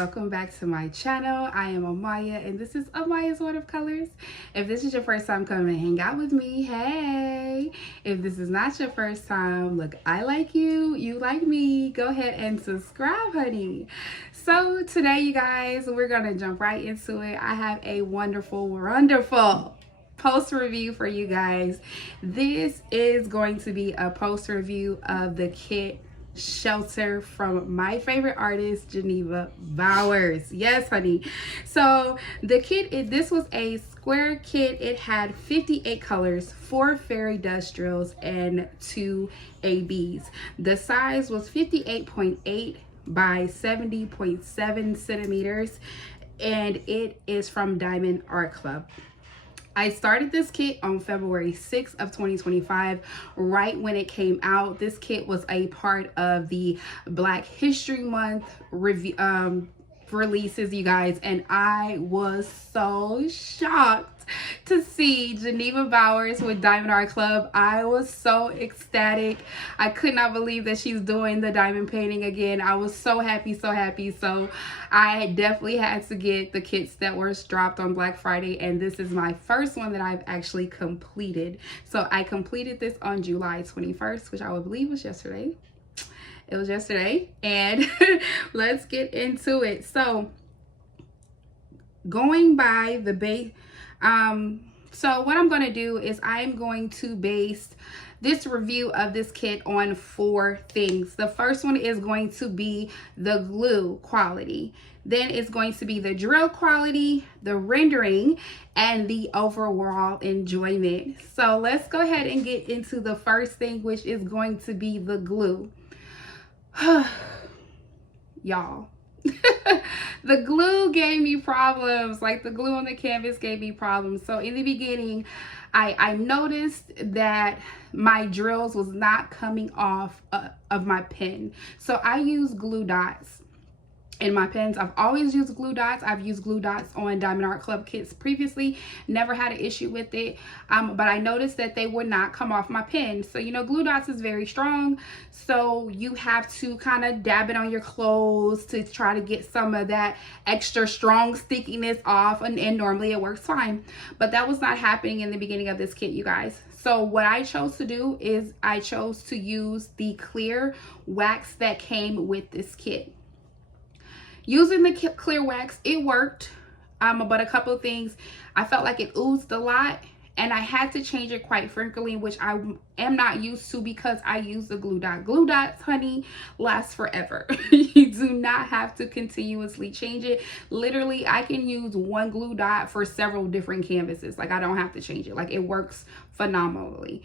welcome back to my channel. I am Amaya and this is Amaya's World of Colors. If this is your first time coming to hang out with me, hey. If this is not your first time, look, I like you, you like me, go ahead and subscribe, honey. So today, you guys, we're gonna jump right into it. I have a wonderful post review for you guys. This is going to be a post review of the kit Shelter from my favorite artist, Geneva Bowers. Yes, honey. So the kit, this was a square kit. It had 58 colors, 4 fairy dust drills, and 2 ABs. The size was 58.8 by 70.7 centimeters, and it is from Diamond Art Club. I started this kit on February 6th of 2025, right when it came out. This kit was a part of the Black History Month releases, you guys, and I was so shocked to see Geneva Bowers with Diamond Art Club. I was so ecstatic. I could not believe that she's doing the diamond painting again. I was so happy, so happy. So I definitely had to get the kits that were dropped on Black Friday, and this is my first one that I've actually completed. So I completed this on July 21st, which I would believe was yesterday. It was yesterday, and let's get into it. So going by the base, so what I'm going to do is I'm going to base this review of this kit on 4 things. The first one is going to be the glue quality. Then it's going to be the drill quality, the rendering, and the overall enjoyment. So let's go ahead and get into the first thing, which is going to be the glue. Y'all, the glue gave me problems. Like, the glue on the canvas gave me problems. So in the beginning, I noticed that my drills was not coming off of my pen. So I use glue dots in my pens. I've always used glue dots. I've used glue dots on Diamond Art Club kits previously. Never had an issue with it. But I noticed that they would not come off my pen. So, you know, glue dots is very strong. So you have to kind of dab it on your clothes to try to get some of that extra strong stickiness off. And normally it works fine. But that was not happening in the beginning of this kit, you guys. So what I chose to do is I chose to use the clear wax that came with this kit. Using the clear wax, it worked, but a couple of things, I felt like it oozed a lot, and I had to change it quite frequently, which I am not used to because I use the glue dot. Glue dots, honey, last forever. You do not have to continuously change it. Literally, I can use one glue dot for several different canvases. Like, I don't have to change it. Like, it works phenomenally.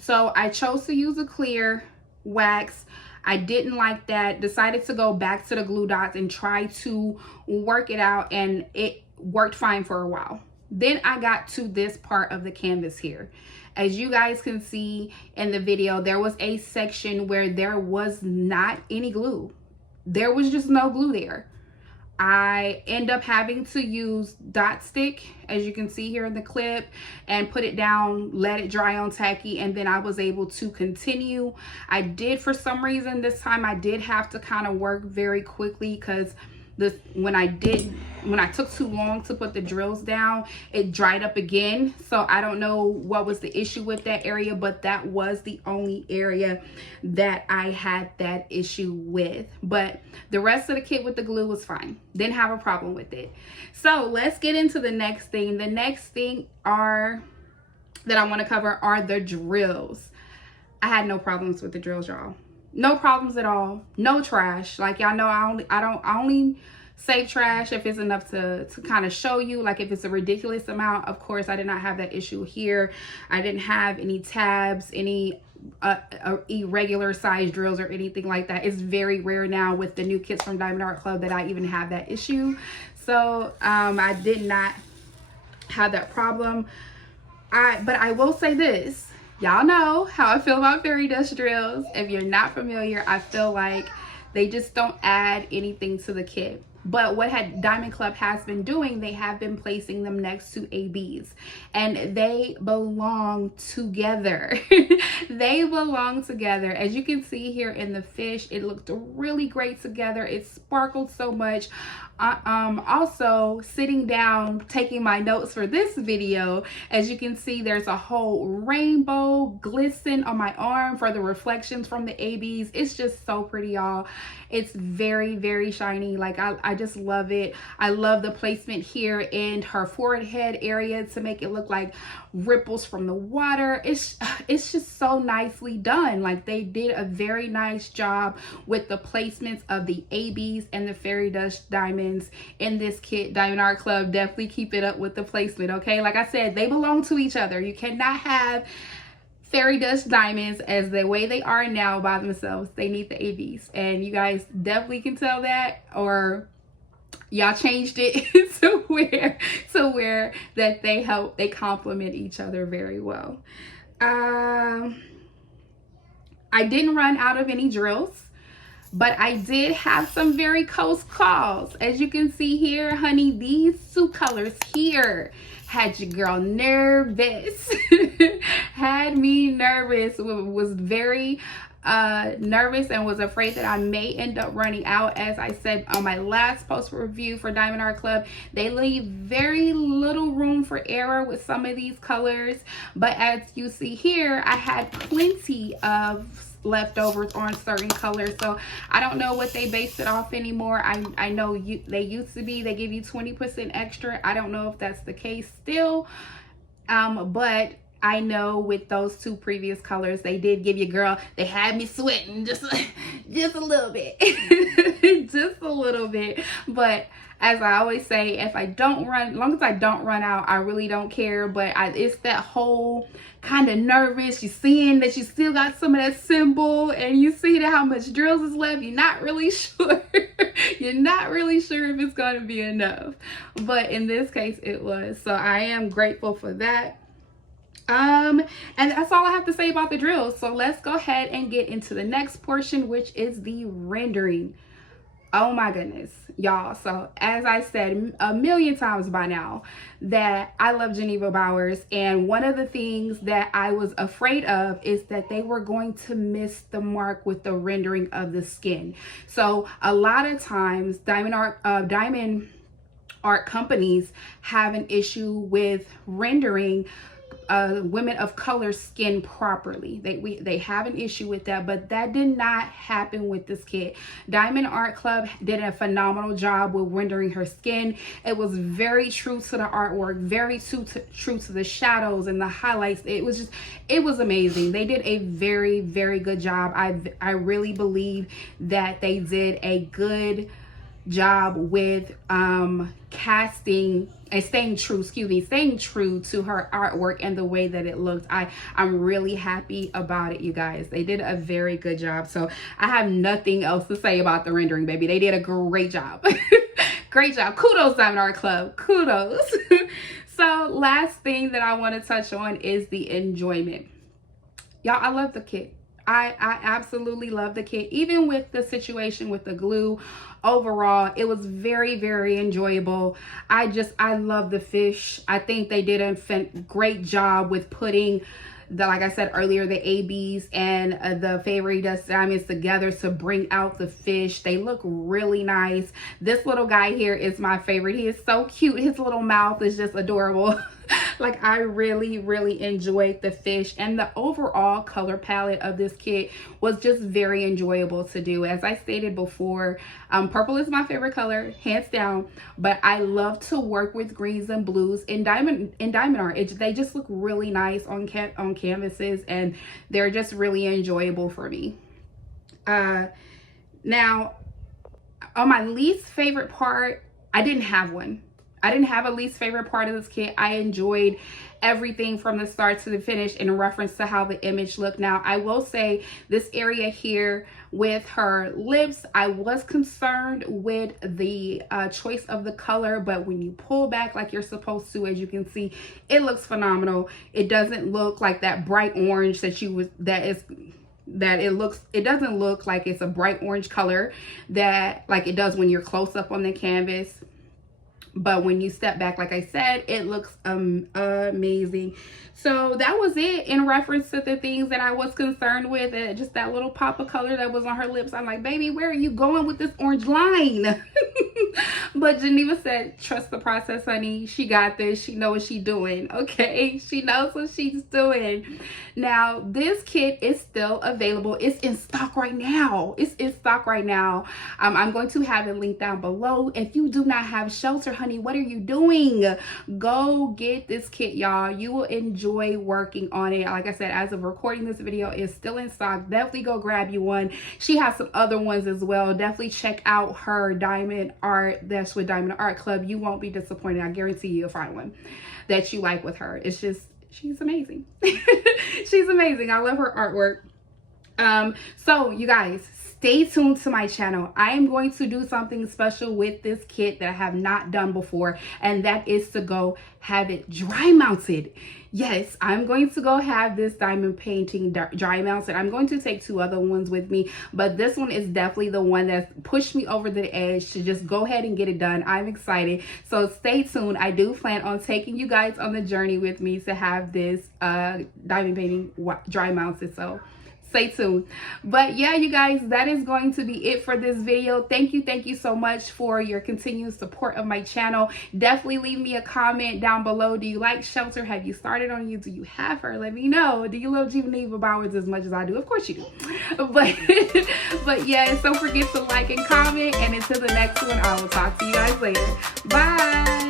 So I chose to use a clear wax. I didn't like that, decided to go back to the glue dots and try to work it out, and it worked fine for a while. Then I got to this part of the canvas here. As you guys can see in the video, there was a section where there was not any glue. There was just no glue there. I end up having to use dot stick, as you can see here in the clip, and put it down, let it dry on tacky, and then I was able to continue. I did, for some reason this time, I did have to kind of work very quickly because when I took too long to put the drills down, it dried up again. So I don't know what was the issue with that area, but that was the only area that I had that issue with. But the rest of the kit with the glue was fine. Didn't have a problem with it. So let's get into the next thing. The next thing that I want to cover are the drills. I had no problems with the drills, y'all. No problems at all. No trash. Like, y'all know, I only save trash if it's enough to kind of show you. Like, if it's a ridiculous amount, of course, I did not have that issue here. I didn't have any tabs, any irregular size drills or anything like that. It's very rare now with the new kits from Diamond Art Club that I even have that issue. So I did not have that problem. But I will say this. Y'all know how I feel about fairy dust drills. If you're not familiar, I feel like they just don't add anything to the kit. But what had Diamond Club has been doing, they have been placing them next to ABs, and they belong together. They belong together. As you can see here in the fish, it looked really great together. It sparkled so much. Also sitting down taking my notes for this video, as you can see, there's a whole rainbow glisten on my arm for the reflections from the ABs. It's just so pretty, y'all. It's very, very shiny. Like I just love it. I love the placement here in her forehead area to make it look like ripples from the water. It's just so nicely done. Like they did a very nice job with the placements of the ABs and the fairy dust diamonds in this kit. Diamond Art Club, definitely keep it up with the placement, okay? Like I said, they belong to each other. You cannot have fairy dust diamonds as the way they are now by themselves. They need the ABs, and you guys definitely can tell that, or y'all changed it to where that they complement each other very well. I didn't run out of any drills, but I did have some very close calls. As you can see here, honey, these two colors here had your girl nervous. Had me nervous. Was very nervous and was afraid that I may end up running out. As I said on my last post review for Diamond Art Club, they leave very little room for error with some of these colors, but as you see here, I had plenty of leftovers on certain colors, so I don't know what they base it off anymore. I know they used to be, they give you 20% extra. I don't know if that's the case still, but I know with those two previous colors, they did give you, girl, they had me sweating just a little bit. Just a little bit. But as I always say, if I don't run, as long as I don't run out, I really don't care. But it's that whole kind of nervous. You're seeing that you still got some of that symbol, and you see that how much drills is left. You're not really sure. You're not really sure if it's going to be enough. But in this case, it was. So I am grateful for that. And that's all I have to say about the drills. So let's go ahead and get into the next portion, which is the rendering. Oh my goodness, y'all. So as I said a million times by now, that I love Geneva Bowers, and one of the things that I was afraid of is that they were going to miss the mark with the rendering of the skin. So a lot of times diamond art companies have an issue with rendering women of color skin properly. They have an issue with that, but that did not happen with this kit. Diamond Art Club did a phenomenal job with rendering her skin. It was very true to the artwork, very true to the shadows and the highlights. It was amazing. They did a very, very good job. I really believe that they did a good job with casting and staying true to her artwork and the way that it looked. I'm really happy about it, you guys. They did a very good job. So I have nothing else to say about the rendering, baby. They did a great job. Great job. Kudos, Diamond Art Club. Kudos. So last thing that I want to touch on is the enjoyment. Y'all, I love the kit. I absolutely love the kit. Even with the situation with the glue, overall, it was very, very enjoyable. I love the fish. I think they did a great job with putting like I said earlier, the ABs and the fairy dust diamonds together to bring out the fish. They look really nice. This little guy here is my favorite. He is so cute. His little mouth is just adorable. Like, I really, really enjoyed the fish, and the overall color palette of this kit was just very enjoyable to do. As I stated before, purple is my favorite color, hands down, but I love to work with greens and blues in diamond art. They just look really nice on canvases, and they're just really enjoyable for me. Now, on my least favorite part, I didn't have one. I didn't have a least favorite part of this kit. I enjoyed everything from the start to the finish in reference to how the image looked. Now, I will say this area here with her lips, I was concerned with the choice of the color, but when you pull back like you're supposed to, as you can see, it looks phenomenal. It doesn't look like that bright orange that is that it doesn't look like it's a bright orange color that like it does when you're close up on the canvas. But when you step back, like I said, it looks amazing. So that was it in reference to the things that I was concerned with. Just that little pop of color that was on her lips. I'm like, baby, where are you going with this orange line? But Geneva said, trust the process, honey. She got this. She knows what she's doing. Okay, she knows what she's doing. Now, this kit is still available. It's in stock right now. It's in stock right now. I'm going to have it linked down below. If you do not have shelter, honey, what are you doing? Go get this kit, y'all. You will enjoy working on it. Like I said, as of recording this video, it's still in stock. Definitely go grab you one. She has some other ones as well. Definitely check out her diamond art. That's with Diamond Art Club. You won't be disappointed. I guarantee you'll find one that you like with her. It's just, she's amazing. She's amazing. I love her artwork. So you guys, stay tuned to my channel. I am going to do something special with this kit that I have not done before, and that is to go have it dry mounted. Yes, I'm going to go have this diamond painting dry mounted. I'm going to take 2 other ones with me, but this one is definitely the one that pushed me over the edge to just go ahead and get it done. I'm excited. So stay tuned. I do plan on taking you guys on the journey with me to have this diamond painting dry mounted. So stay tuned. But yeah, you guys, that is going to be it for this video. Thank you so much for your continued support of my channel. Definitely leave me a comment down below. Do you like Shelter? Have you started on you? Do you have her? Let me know. Do you love Geneva Bowers as much as I do? Of course you do. But yes, don't forget to like and comment, and until the next one, I will talk to you guys later. Bye.